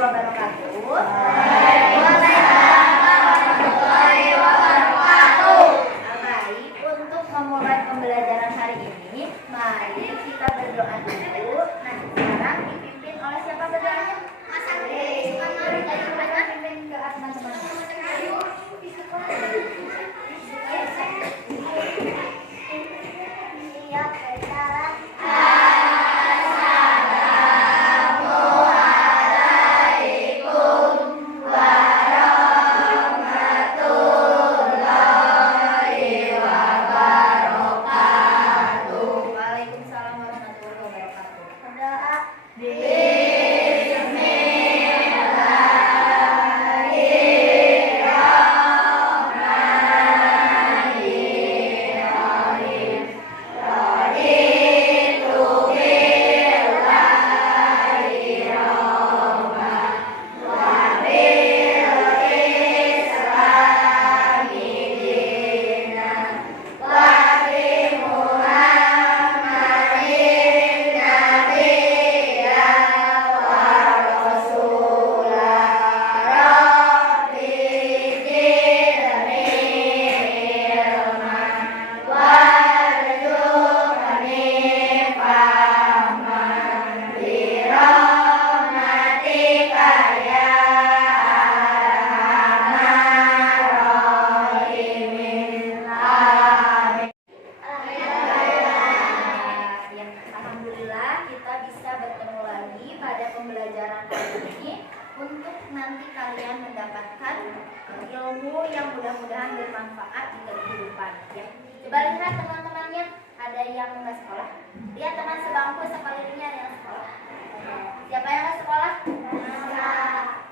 warahmatullahi wabarakatuh. Baik, untuk memulai pembelajaran hari ini, mari kita berdoa dulu. Nah, sekarang dipimpin oleh siapa berdoanya? Mas Andre. Pimpin ke teman-teman. Ilmu yang mudah-mudahan bermanfaat di kehidupan ya. Coba lihat teman-temannya, ada yang nggak sekolah? Lihat teman sebangku sekelilingnya ada yang sekolah. Siapa yang nggak sekolah?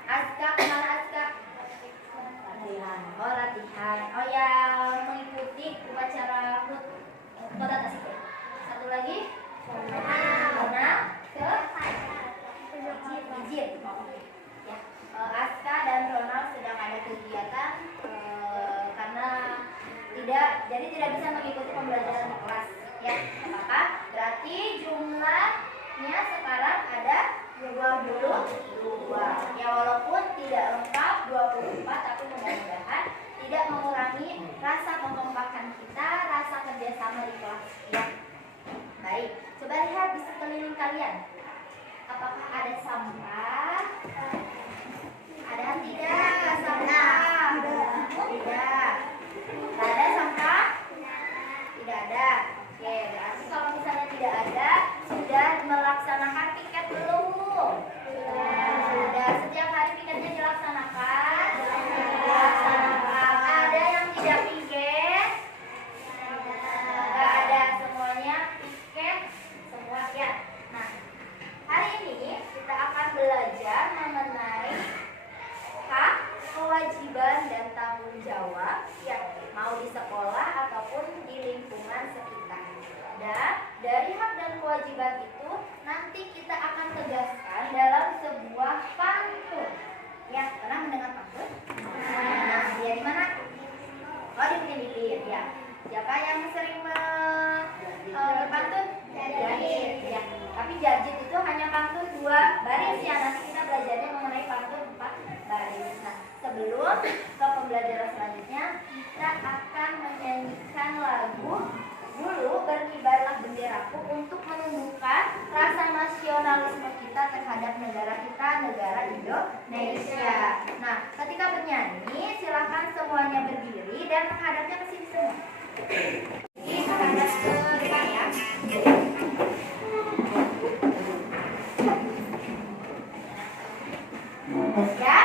Aska, kemana Aska? Latihan. Oh latihan. Oh yang mengikuti upacara HUT Kota Tasik. Satu lagi? Mana? Ke? Izin. Aska dan Ronald sedang ada kegiatan karena tidak bisa mengikuti pembelajaran di kelas ya. Apa? Berarti jumlahnya sekarang ada 22 ya, walaupun tidak lengkap 24, tapi mudah-mudahan tidak mengurangi rasa kekompakan kita, rasa kerjasama di kelas ya. Baik, coba lihat di sekeliling kalian, apakah ada sampah? Ada tidak sampah? Tidak. Ada sampah? Tidak ada. Oke, berarti kalau misalnya tidak ada, sudah melaksanakan piket belum? Sudah. Setiap hari piketnya dilaksanakan? Dilaksanakan. Ada yang tidak piket? Tidak ada, semuanya piket semua ya. Nah, hari ini kita akan belajar mengenai hak, kewajiban, dan tanggung jawab yang mau di sekolah ataupun di lingkungan sekitar. Dan dari hak dan kewajiban itu nanti kita akan tegaskan dalam sebuah pantun. Ya, pernah mendengar pantun? Nah, dia di mana? Oh, di Filipina ya. Siapa yang sering berpantun? Jadid. Ya. Tapi jadid itu hanya pantun 2 baris ya. Nanti kita belajarnya mengenai pantun 4 baris. Nah, sebelum ke pembelajaran selanjutnya, kita akan menyanyikan lagu dulu Berkibarlah Benderaku untuk menumbuhkan rasa nasionalisme kita terhadap negara kita, negara Indonesia. Nah, ketika bernyanyi, silakan semuanya berdiri dan menghadapnya ke sini semua. Ini menghadap ke depan ya. Ya.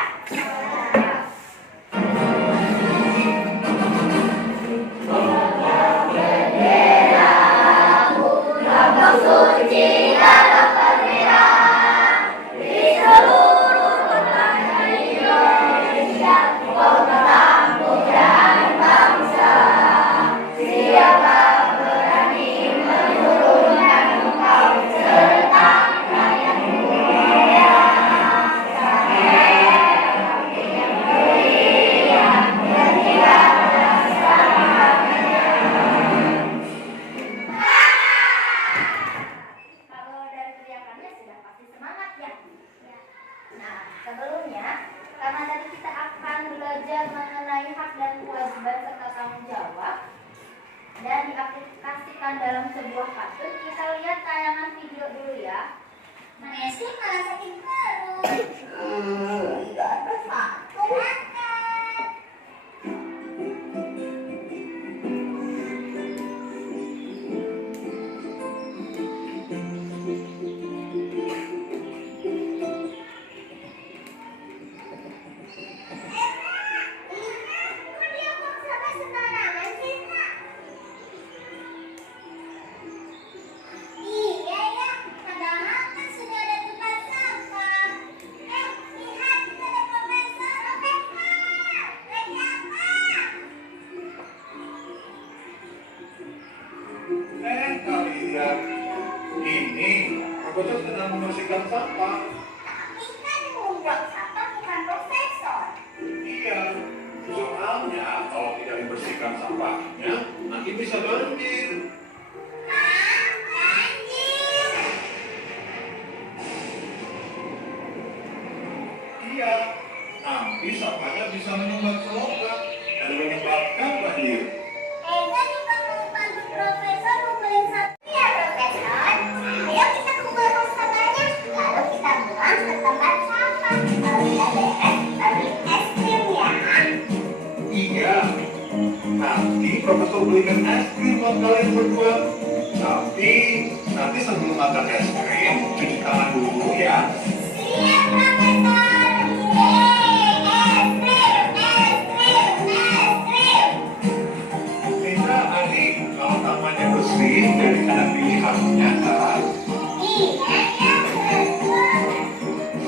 Sebelumnya, karena tadi kita akan belajar mengenai hak dan kewajiban serta tanggung jawab dan diaplikasikan dalam sebuah pantun, kita lihat tayangan video dulu ya. Esti malah sakit perut. Enggak ada pantun. Kalian ini aku tuh sedang membersihkan sampah. Tapi kan membuang sampah bukan profesor. Iya, soalnya kalau tidak dibersihkan sampahnya nanti bisa banjir. Banjir. Iya, nanti sampahnya bisa menyumbat selokan dan menyebabkan banjir. Eza juga mau bantu profesor ngumpulin sampah. Iya profesor. Ayo kita kumpulkan sampahnya, lalu kita buang ke tempat sampah. Kalau udah beres, beli es krim ya. Iya, nanti profesor belikan es krim buat kalian berdua. Tapi nanti sebelum makan es krim, cuci tangan dulu ya. Siap profesor. Yeay, es krim, es krim. Bisa adik, kalau tamannya bersih jadi ada pilihannya kan. Iya ya betul.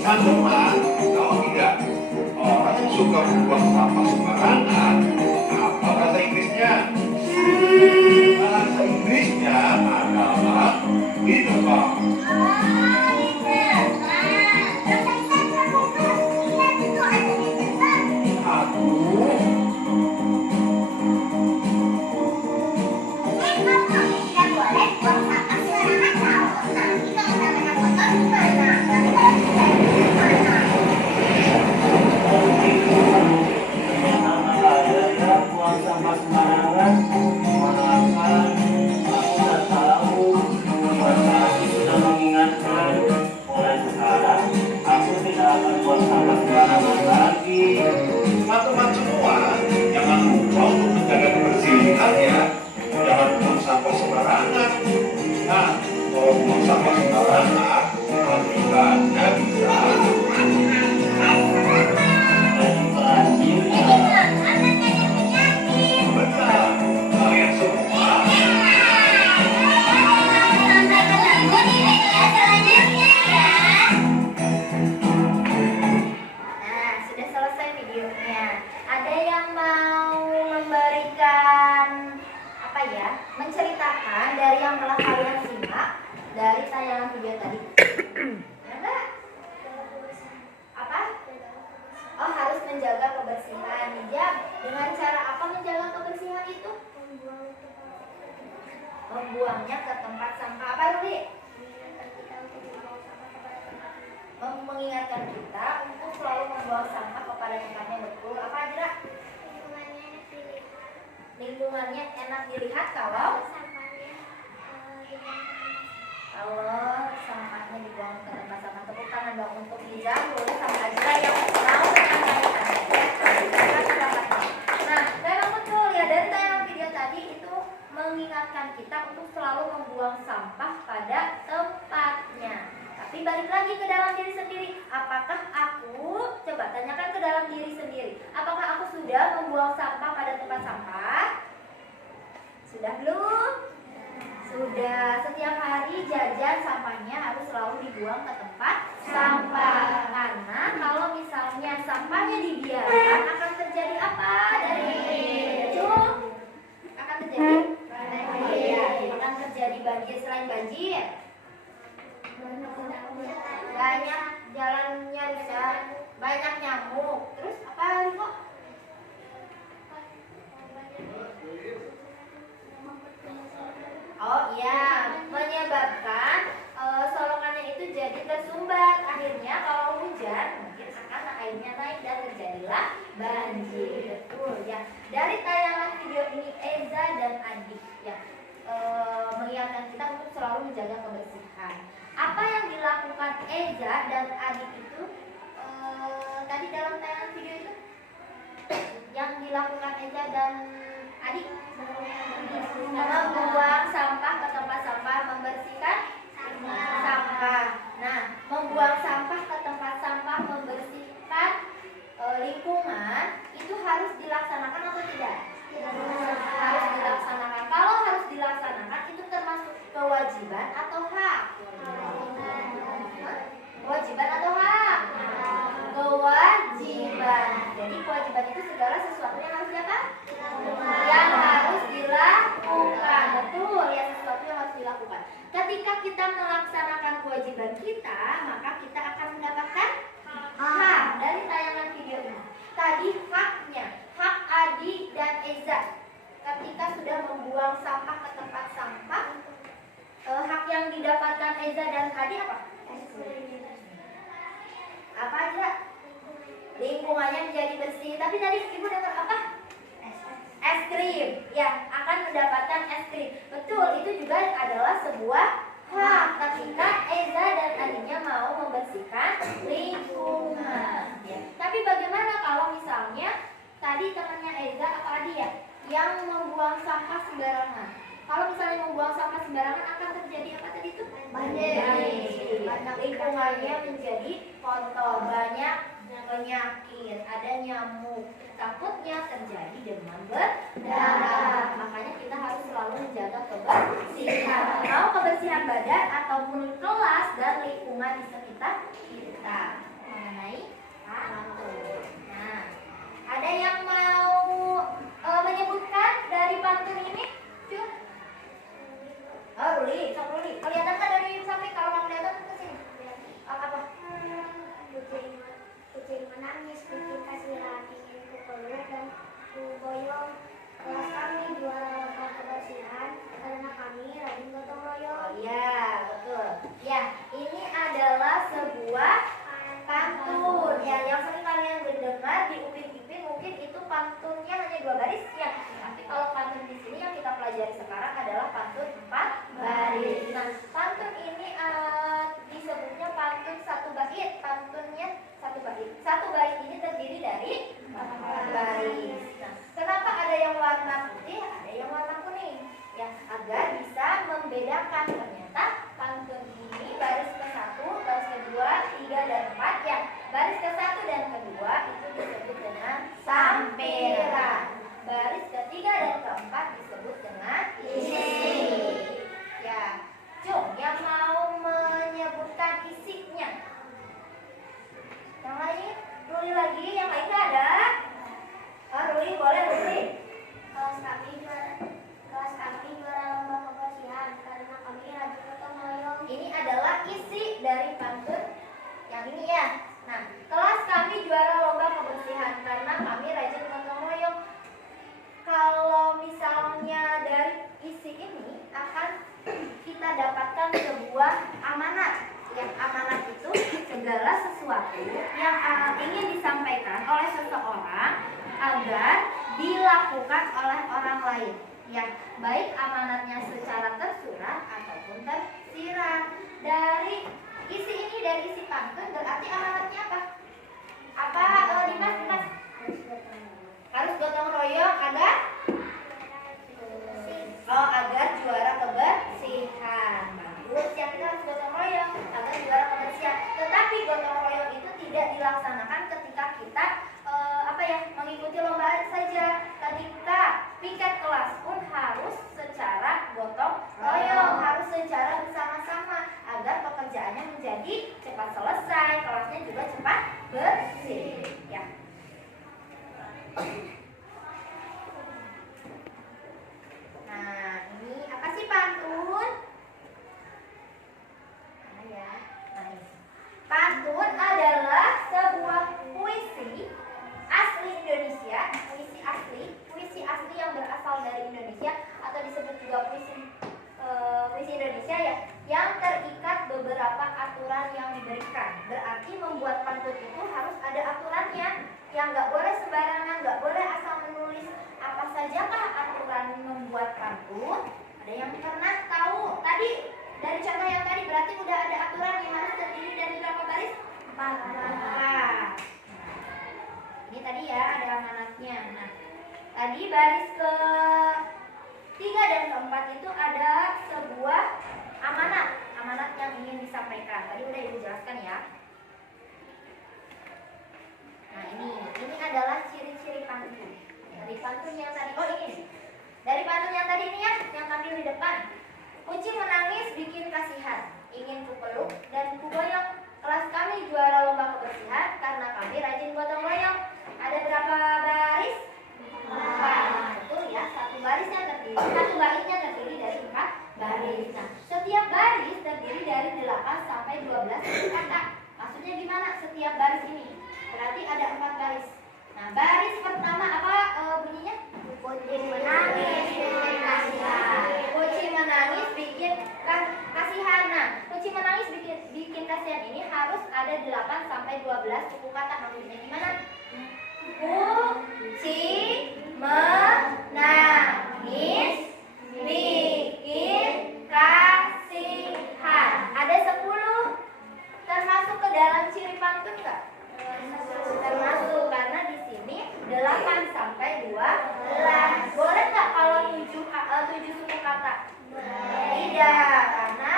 Teman-teman, kalau tidak orang yang suka membuang sampah sembarangan, apa bahasa Inggrisnya? Bahasa Inggrisnya adalah litter. Aduh, buang sampah sembarangan, maafkan, aku tak tahu, aku sudah mengingatkan, mulai sekarang aku tidak akan buang sampah sembarangan lagi. teman-teman semua, jangan lupa untuk menjaga kebersihan ya. Jangan buang sampah sembarangan. Nah, kalau buang sampah sembarangan, akibatnya bisa Banjir ya. benar. Kalian semua Nah, sudah selesai videonya. Ada yang mau memberikan apa ya? Menceritakan dari yang telah kalian simak dari tayangan video tadi. Enggak? Apa? Oh, harus menjaga kebersihan. Ya, dengan cara apa menjaga kebersihan itu? Membuangnya ke tempat sampah. Apa, Rudi? Mengingatkan kita untuk selalu membuang sampah kepada tempatnya betul. Apa aja? Lingkungannya enak dilihat kalau sampahnya dibuang ke tempat sampah. Tepuk tangan dong untuk Liza, Lulu, sama Azra yang mau menyampaikan. Nah, memang betul ya, dari tayangan video tadi itu mengingatkan kita untuk selalu membuang sampah pada tempatnya. Tapi balik lagi ke dalam diri sendiri. Apakah aku, coba tanyakan ke dalam diri sendiri, apakah aku sudah membuang sampah pada tempat sampah? Sudah belum? Sudah. Setiap hari jajan sampahnya harus selalu dibuang ke tempat sampah. Karena kalau misalnya sampahnya dibiarkan, akan terjadi apa dari itu? Akan terjadi banjir. Akan terjadi banjir. Selain banjir, banyak jalannya rusak, banyak nyamuk. Terus apa lagi kok? Oh iya, menyebabkan solokannya itu jadi tersumbat. Akhirnya banjir. Betul ya. Dari tayangan video ini Eza dan Adi ya mengingatkan kita untuk selalu menjaga kebersihan. Apa yang dilakukan Eza dan Adi itu tadi dalam tayangan video itu yang dilakukan Eza dan Adi membuang sampah ke tempat sampah, membersihkan sampah. Nah, membuang sampah ke tempat sampah, membersihkan lingkungan itu harus dilaksanakan atau tidak? Harus dilaksanakan. Kalau harus dilaksanakan itu termasuk kewajiban atau hak? Kewajiban atau hak? Kewajiban. Jadi kewajiban itu segala sesuatu yang harus dilakukan. Yang harus dilakukan. Betul ya, sesuatu yang harus dilakukan. Ketika kita melaksanakan kewajiban kita, maka kita akan mendapatkan hak. Dari tayangan video ini tadi haknya, hak Adi dan Eza ketika sudah membuang sampah ke tempat sampah, hak yang didapatkan Eza dan Adi apa? Apa aja? Lingkungannya menjadi bersih. Tapi tadi ibu dengar apa? Es krim. Ya, akan mendapatkan es krim. Betul, itu juga adalah sebuah hak ketika Eza dan Adinya mau membersihkan lingkungan. Ya. Tapi bagaimana kalau misalnya tadi temannya Eza atau Adi ya yang membuang sampah sembarangan? Kalau misalnya membuang sampah sembarangan akan terjadi apa tadi itu? Banjir. Lingkungannya menjadi kotor, banyak penyakit, ada nyamuk, takutnya terjadi demam berdarah. Makanya kita harus selalu menjaga kebersihan. Mau kebersihan badan ataupun kelas dan lingkungan di sekitar kita. Mengenai pantun. Nah, ada yang mau menyebutkan dari pantun ini? Cuk. Oh, Ruli, sok Ruli. Kelihatan kan dari samping? Kalau nggak kelihatan ke sini. Apa? Kucing menangis ketika sirah ingin kupeluk dan kuboyong. Kelas kami juara lomba kebersihan karena kami rajin gotong royong. Oh iya, betul. Ya, ini adalah sebuah pantun ya, yang sering kalian mendengar di Upin Ipin. Mungkin itu pantunnya hanya 2 baris ya. Tapi kalau pantun di sini yang kita pelajari sekarang adalah pantun 4 baris. Nah, pantun ini disebutnya pantun 1 bait. Pantunnya 1 bait. 1 bait ini terdiri dari 4 baris. Nah, kenapa ada yang warna putih, ada yang warna kuning? Ya, agar bisa membedakan. Ternyata pantun ini baris ke-1, baris ke-2, 3 dan 4 ya. Baris ke-1 dan ke-2 itu disebut dengan samperan. Baris ke-3 dan ke-4 disebut dengan isi. Ya, Cung, yang mau menyebutkan isinya. Yang lain, Ruli lagi, yang lain nggak ada? Oh, Ruli, boleh Ruli. Kelas kami juara lomba kebersihan karena kami rajin gotong royong. Ini adalah isi dari pantun yang ini ya. Nah, kelas kami juara lomba kebersihan karena kami rajin gotong royong. Kalau misalnya dari isi ini akan kita dapatkan sebuah amanat. Yang amanat itu segala sesuatu yang ingin disampaikan oleh seseorang agar dilakukan oleh orang lain. Ya, baik amanatnya secara tersurat ataupun tersirat. Dari isi ini, dari isi pantun, berarti amanatnya apa? Apa Dimas? Harus gotong royong agar agar juara kebersihan. Bagus ya, kita harus gotong royong agar juara kebersihan. Tetapi gotong royong itu tidak dilaksanakan ketika kita mengikuti lomba saja. Ketika piket kelas pun harus secara gotong royong, harus secara bersama-sama agar pekerjaannya menjadi cepat selesai, kelasnya juga cepat bersih. Ya. Nah, ini apa sih pantun? Pantun adalah sebuah puisi asli Indonesia, puisi asli yang berasal dari Indonesia atau disebut juga puisi Indonesia ya, yang terikat beberapa aturan yang diberikan. Berarti membuat pantun itu harus ada aturannya. yang nggak boleh sembarangan, nggak boleh asal menulis. Apa sajakah aturan membuat pantun? Ada yang pernah tahu? Tadi dari contoh yang tadi berarti udah ada aturan yang harus terdiri dari berapa baris? 4. Ini tadi ya ada amanatnya. Nah, tadi baris ke 3 dan keempat itu ada sebuah amanat yang ingin disampaikan. Tadi udah Ibu jelaskan ya. Nah, ini adalah ciri-ciri pantun. Dari pantun yang tadi, dari pantun yang tadi ini ya, yang tampil di depan. Kucing menangis bikin kasihan, ingin kupeluk dan kugoyong. Kelas kami juara lomba kebersihan karena kami rajin gotong royong. Ada berapa baris? 4. Betul ya, satu barisnya terdiri dari 4 baris. Nah, setiap baris terdiri dari 8 sampai 12 kata. Maksudnya gimana setiap baris ini? Berarti ada 4 baris. Nah, baris pertama apa bunyinya? Kucing menangis bikin kasihan. Kucing menangis bikin kasihan. Nah, kucing menangis bikin kasihan ini harus ada 8 sampai 12 suku kata. Maksudnya gimana? Kucing menangis bikin kasihan. Ada 10 termasuk ke dalam ciri pantun nggak? Termasuk, karena di sini 8 sampai 12. Boleh nggak kalau 7 suku kata? Tidak, karena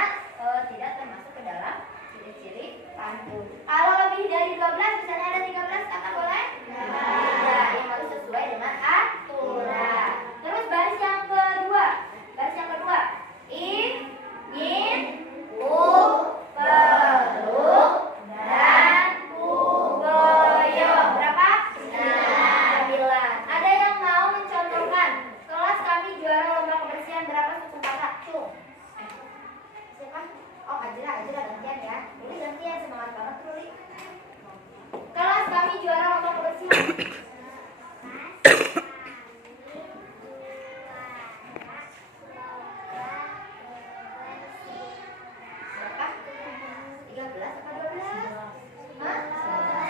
tidak termasuk ke dalam ciri-ciri pantun. Kalau lebih dari 12, misalnya ada 13 kata, boleh? Tidak, yang harus sesuai dengan aturan. Terus baris yang kedua. Ingin kupeluk dan kugoyong. Berapa? 9. Ada yang mau mencontohkan? Kelas kami juara lomba kebersihan, berapa suku kata? Siapa? Oh, Ajra gantian ya. Boleh gantian, semangat banget Ruli. Kelas kami juara lomba kebersihan. Berapa? 13 apa 12? Hah?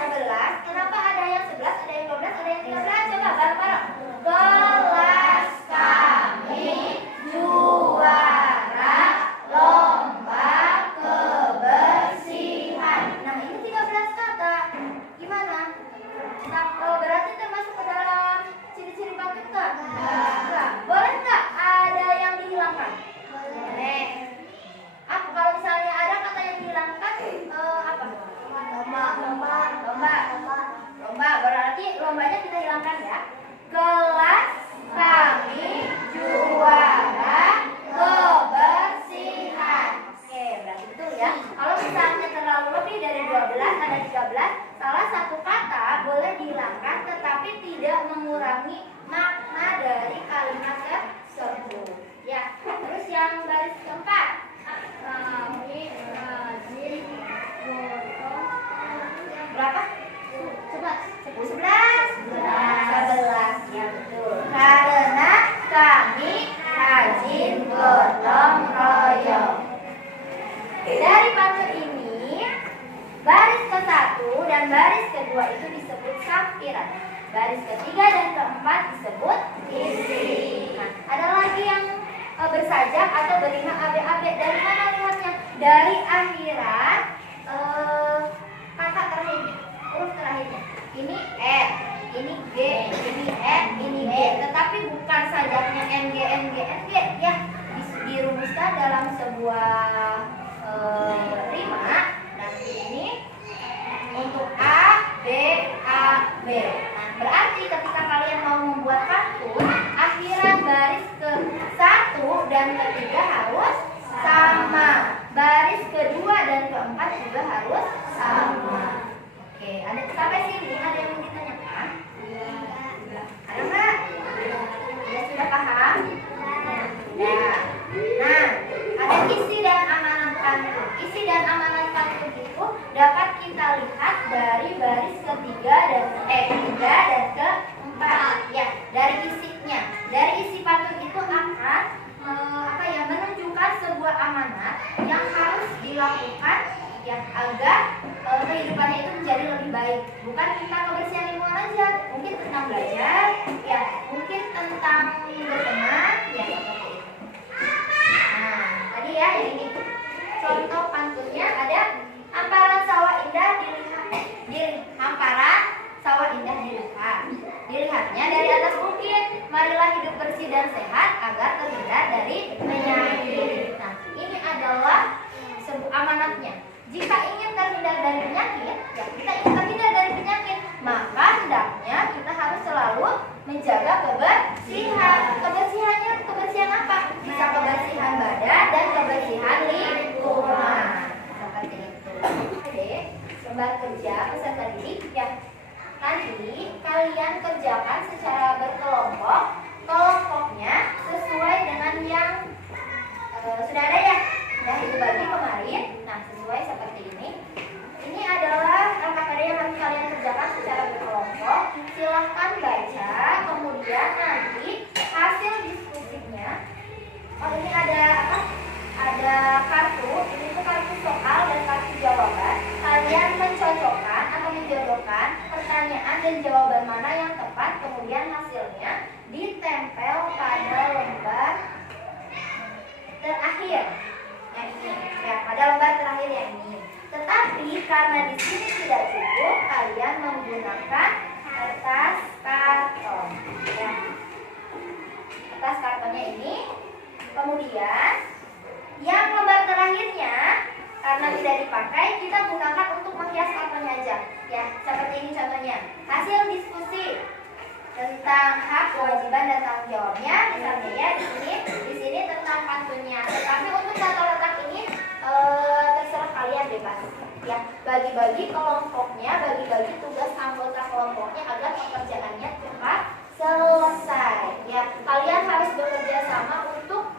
11. Kenapa ada yang 11, ada yang 12, ada yang 13? Coba bareng-bareng. Kelas kami juara lomba kebersihan. Nah, ini 13 kata. Gimana? Nah, berarti termasuk ke dalam ciri-ciri pantun nggak? Nggak. Boleh nggak ada yang dihilangkan? Boleh. Apa kalau misalnya ada kata yang dihilangkan? Apa? Lomba. Berarti lombanya kita hilangkan ya. Kelas kami juara kebersihan. Oke, berarti betul ya. Kalau misalnya terlalu lebih dari 12, ada 13, salah satu kata boleh dihilangkan tetapi tidak mengurangi makna dari kalimat tersebut. Ya, terus yang baris keempat. Kami rajin gotong. Berapa? Coba 11. Ya betul. Karena kami rajin gotong royong. Dari pantun ini, baris ke-1 dan baris kedua itu disebut sampiran. Baris ketiga dan keempat disebut isi. Nah, ada lagi yang bersajak atau berima AB-AB. Dari mana lihatnya? Dari akhiran kata terakhir, huruf terakhirnya. Ini R, ini G, ini N, ini G. Tetapi bukan sajaknya NG ya. Dirumuskan dalam sebuah rima. Dan ini untuk A, B, A, B. Nah, berarti ketika kalian mau membuat pantun, akhiran baris ke-1 dan ketiga harus sama. Baris kedua dan keempat juga harus sama. Oke, ada sampai sini ada yang mau ditanyakan? Ada nggak? Ya, sudah paham? Ya. Nah, ada isi dan amanat pantun. Isi dan amanat pantun itu dapat kita lihat dari baris ketiga dan keempat. Ya, dari isinya. Dari isi pantun itu akan menunjukkan sebuah amanat yang harus dilakukan ya, agar kehidupannya itu menjadi lebih baik. Bukan tentang kebersihan lingkungan aja, mungkin tentang belajar, ya, mungkin tentang berteman, ya seperti itu. Nah, tadi ya ini contoh pantunnya ada hamparan sawah indah hamparan sawah indah dilihatnya dari atas bukit. Marilah hidup bersih dan sehat agar terhindar dari penyakit. Nah, ini adalah amanatnya. Jika ingin terhindar dari penyakit, ya kita ingin terhindar dari penyakit, maka hendaknya kita harus selalu menjaga kebersihan. Kebersihan apa? Bisa kebersihan badan dan kebersihan lingkungan. Seperti itu. Oke, lembar kerja peserta didik ya. Nanti kalian kerjakan secara berkelompok. Kelompoknya sesuai dengan yang sudah ada ya. Yang itu bagi kemarin. Nah, sesuai seperti ini. Ini adalah LKPD yang harus kalian kerjakan secara berkelompok. Silahkan baca, kemudian nanti hasil diskusinya. Oh, ini ada apa? Ada kartu. Ini tuh kartu soal dan kartu jawaban. Kalian mencocokkan atau menjodohkan pertanyaan dan jawaban mana yang tepat. Kemudian hasilnya ditempel pada lembar terakhir. Yang ini ya, pada lembar terakhir yang ini. Tetapi karena di sini tidak cukup, kalian menggunakan kertas karton. Ya. Kertas kartonnya ini. Kemudian yang lembar terakhirnya karena tidak dipakai, kita gunakan untuk menghias kartonnya aja. Ya, seperti ini contohnya. Hasil diskusi tentang hak, kewajiban dan tanggung jawabnya, misalnya ya di sini tentang pantunnya. Tetapi untuk tata letak ini terserah kalian bebas. Ya, bagi-bagi kelompoknya, bagi-bagi tugas anggota kelompoknya agar pekerjaannya cepat selesai. Ya, kalian harus bekerja sama untuk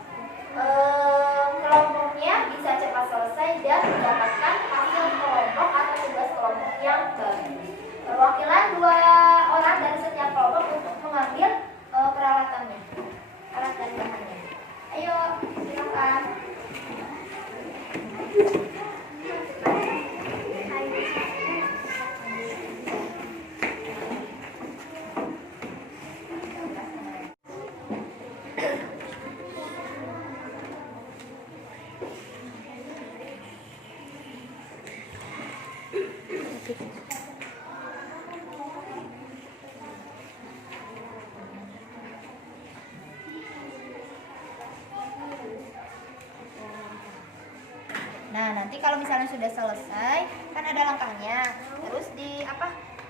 kelompoknya bisa cepat selesai dan mendapatkan hasil kelompok atau tugas kelompok yang bagus. Perwakilan 2 orang dari setiap kelompok untuk mengambil peralatannya, alat dan bahannya. Ayo, silakan. Nah, nanti kalau misalnya sudah selesai, kan ada langkahnya. Terus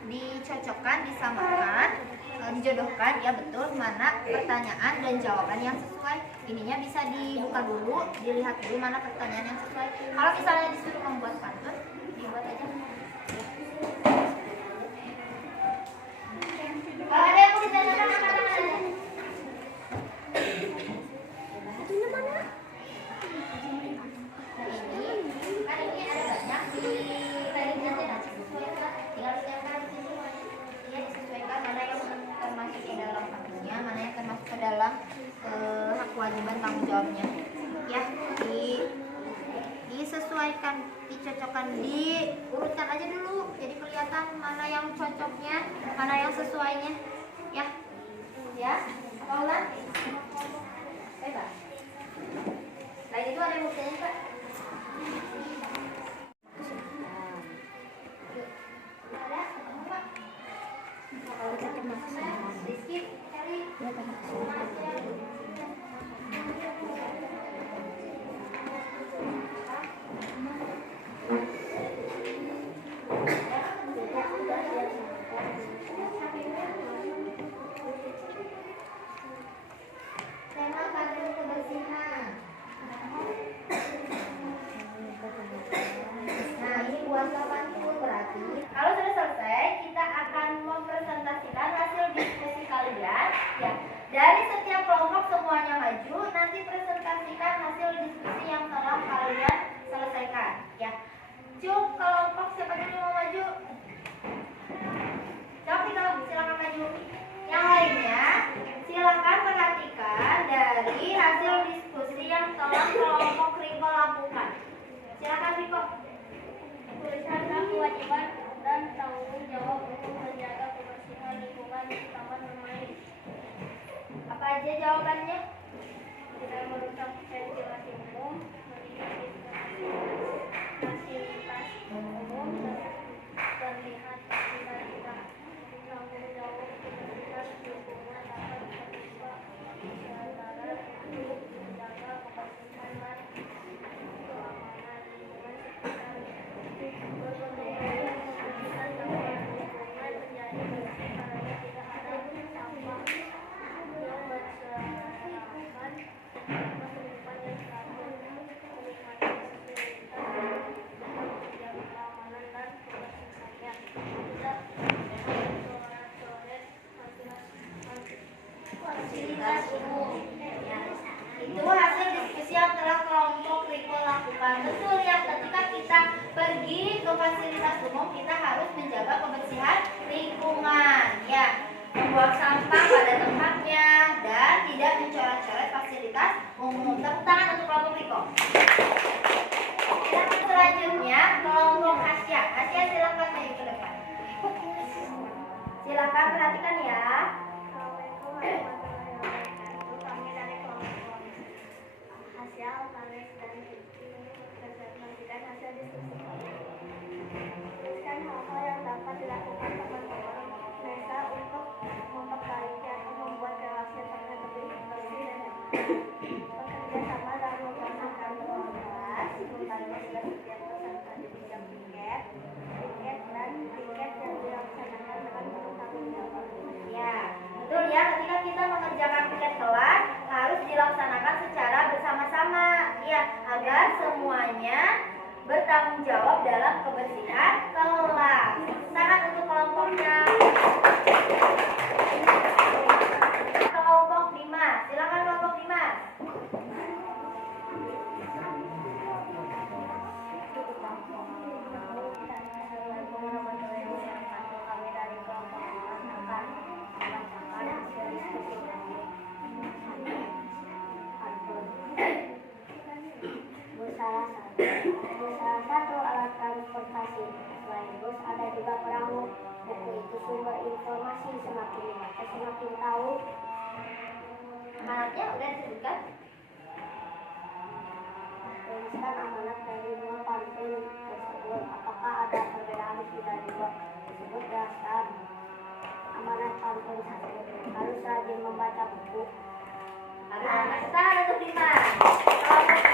dicocokkan, disamakan, dijodohkan, ya betul mana pertanyaan dan jawaban yang sesuai. Ininya bisa dibuka dulu, dilihat dulu mana pertanyaan yang sesuai. Kalau misalnya disuruh membuat pantun, dibuat aja. Kalau ada yang mau ditanyakan, angkat tangan aja. Batunya mana? Nah, ini ada banyak di tadi tinggal disesuaikan di sini. Ya, disesuaikan mana yang termasuk ke dalam haknya, mana yang termasuk ke dalam hak kewajiban tanggung jawabnya. Ya, disesuaikan, dicocokkan, diurutkan aja dulu. Jadi kelihatan mana yang cocoknya, mana yang sesuainya. Ya. Ya. Paula. Bebas. Selain itu ada yang mau tanya, Pak? Ada? Ketemu, Pak? Kalau kita masuk Rizky, cari. Ya, Pak. Tema pandu kebersihan. jawabannya? Tidak merusak ventilasi umum, fasilitas umum, terlihat tidak tanggung jawab kebersihan lingkungan dapat berupa kesadaran untuk menjaga kebersihan dan keamanan lingkungan sekitar. Berkontribusi kebersihan dapat lingkungan menjadi bersih karena tidak ada sampah yang berserakan. Kehidupan dan teratur, menikmati fasilitas, menjaga keamanan dan kebersihannya, tidak mencoret-coret Fasilitas umum. Ya. Itu hasil diskusi yang telah kelompok Riko lakukan. Betul ya, ketika kita pergi ke fasilitas umum, kita harus menjaga kebersihan lingkungan. Ya, membuang sampah pada tempatnya dan tidak mencoret-coret fasilitas umum. Tepuk tangan untuk kelompok Riko. Selanjutnya kelompok Asia. Asia silakan maju ke depan. Silakan perhatikan ya. Assalamualaikum warahmatullahi wabarakatuh. Kami dari kelompok Asia, Tanis, dan Presentasikan hasil diskusi kami. Tuliskan hal-hal yang dapat dilakukan teman-teman Nesa untuk memperbaiki atau membuat relasi internet lebih bersih dan nyaman. Bekerja sama dalam mempersiapkan kelas, membantu setiap peserta di bidang tiket dan tiket yang dilaksanakan dengan penuh tanggung jawab. Ya, betul ya. Ketika kita mengerjakan piket kelas harus dilaksanakan secara bersama-sama, ya, agar semuanya bertanggung jawab dalam kebersihan kelas. Sangat untuk kelompoknya. Kelompok 5, silakan kelompok 5. Assalamualaikum warahmatullahi wabarakatuh. Kami dari kelompok akan membacakan hasil diskusi kami. Bus salah satu alat transportasi. Selain bus ada juga perahu. Buku itu sumber informasi, semakin dibaca semakin tahu. Amanatnya udah disebutkan. Tuliskan amanat dari dua pantun tersebut. Apakah ada perbedaan dari dua tersebut? Jelaskan. Amanat pantun 1. Harus rajin membaca buku. Besar untuk 5. Kelompok 5.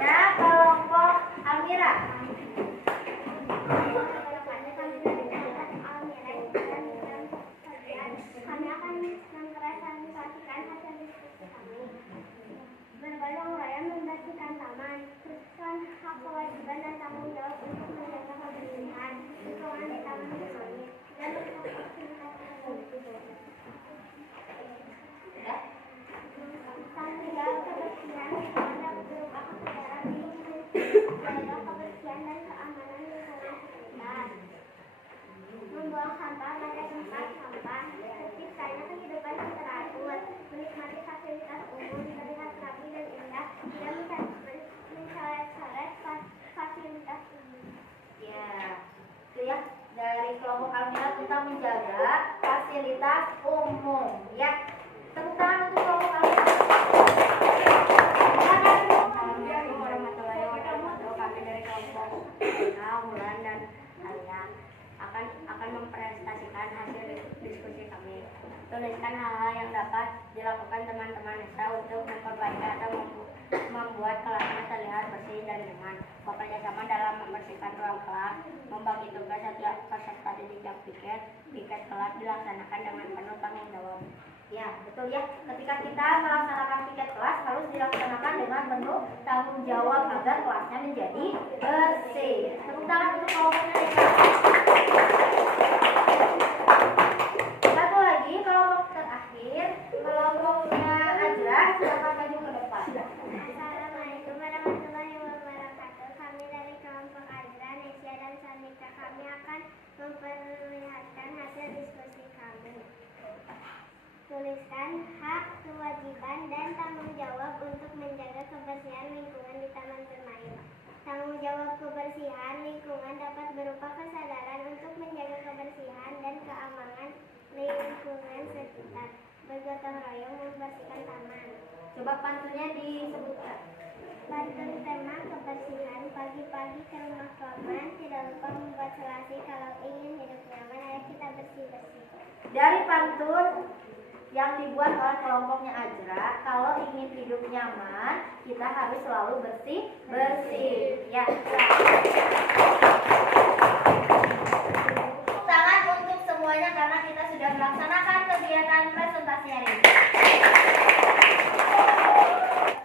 Ya, kelompok Almira. Kami akan mempresentasikan hasil diskusi kami. Bergotong royong membersihkan taman, teruskan hak kewajiban dan tanggung jawab untuk menjaga kebersihan lingkungan di taman kami dan aktivitas tanggung jawab kebersihan lingkungan dapat berupa kesadaran menjaga kebersihan dan keamanan lingkungan sekitar. Membuang sampah pada tempat sampah, terciptanya kehidupan yang teratur, menikmati fasilitas umum terlihat rapi dan indah, tidak mencoret-coret fasilitas umum. Ya, itu ya dari kelompok Almira tentang menjaga fasilitas umum. Ya, tepuk tangan untuk kelompok Almira. Assalamualaikum warahmatullahi wabarakatuh. Kami dari kelompok Wulan dan Alia akan mempresentasikan hasil diskusi kami. Tuliskan hal-hal yang dapat dilakukan teman-teman Nesa untuk memperbaiki atau membuat kelasnya terlihat bersih dan nyaman. Bekerja sama dalam membersihkan ruang kelas, membagi tugas setiap peserta di bidang piket kelas dilaksanakan dengan penuh tanggung jawab. Ya, betul ya. Ketika kita melaksanakan piket kelas harus dilaksanakan dengan penuh tanggung jawab agar kelasnya menjadi bersih. Tepuk tangan untuk kelompoknya Nesa. Satu lagi kelompok terakhir, kelompoknya Azra, silakan maju ke depan. Assalamualaikum warahmatullahi wabarakatuh. Kami dari kelompok Azra, Nesia, dan Samika. Kami akan memperlihatkan hasil diskusi kami. Tuliskan hak, kewajiban, dan tanggung jawab untuk menjaga kebersihan lingkungan di taman bermain. Tanggung jawab kebersihan lingkungan dapat berupa kesadaran untuk menjaga kebersihan dan keamanan lingkungan sekitar. Pantunnya disebutkan. Pantun tema kebersihan, pagi-pagi ke rumah paman, tidak lupa membuat selasi, kalau ingin hidup nyaman, ayo kita bersih-bersih. Dari pantun yang dibuat oleh kelompoknya Ajra, kalau ingin hidup nyaman, kita harus selalu bersih-bersih. Ya. Tepuk tangan untuk semuanya karena kita sudah melaksanakan kegiatan presentasi hari ini.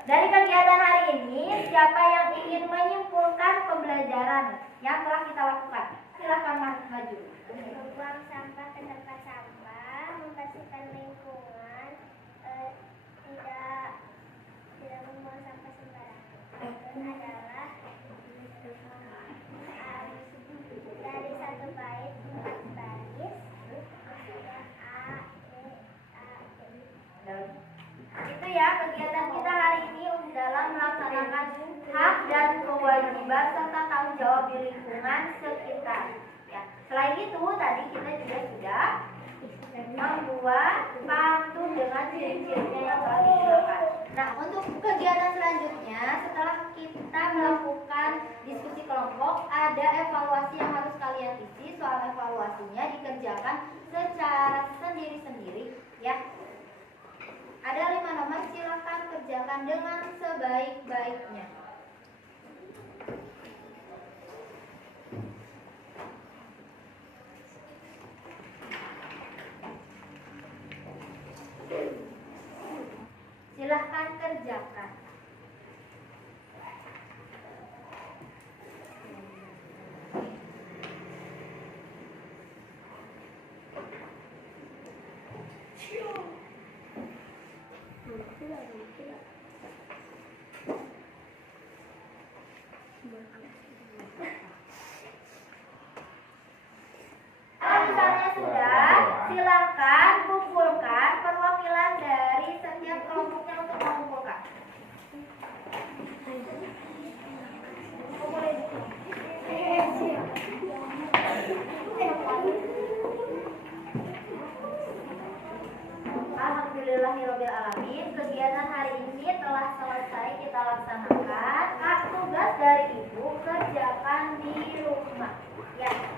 Dari kegiatan hari ini, siapa yang ingin menyimpulkan pembelajaran yang telah kita lakukan? Silakan maju. Membuang sampah ke tempat sampah, membersihkan lingkungan, tidak membuang sampah sembarangan adalah dari satu bait 4 baris, maksudnya A, B, A, B. Itu ya kegiatan kita hari ini dalam melaksanakan hak dan kewajiban serta tanggung jawab di lingkungan sekitar. Ya. Selain itu tadi kita juga sudah membuat pantun dengan ciri-cirinya yang telah digunakan. Nah, untuk kegiatan selanjutnya setelah kita melakukan diskusi kelompok, ada evaluasi yang harus kalian isi. Soal evaluasinya dikerjakan secara sendiri-sendiri ya. Ada 5 nomor, silakan kerjakan dengan sebaik-baiknya. Silahkan kerjakan. Kalau misalnya sudah, silakan kumpulkan perwakilan dari setiap kelompoknya untuk mengumpulkan. Kumpulin. Alhamdulillahirobbilalamin, kegiatan hari ini telah selesai kita laksanakan. Tugas dari ibu kerjakan di rumah. Ya.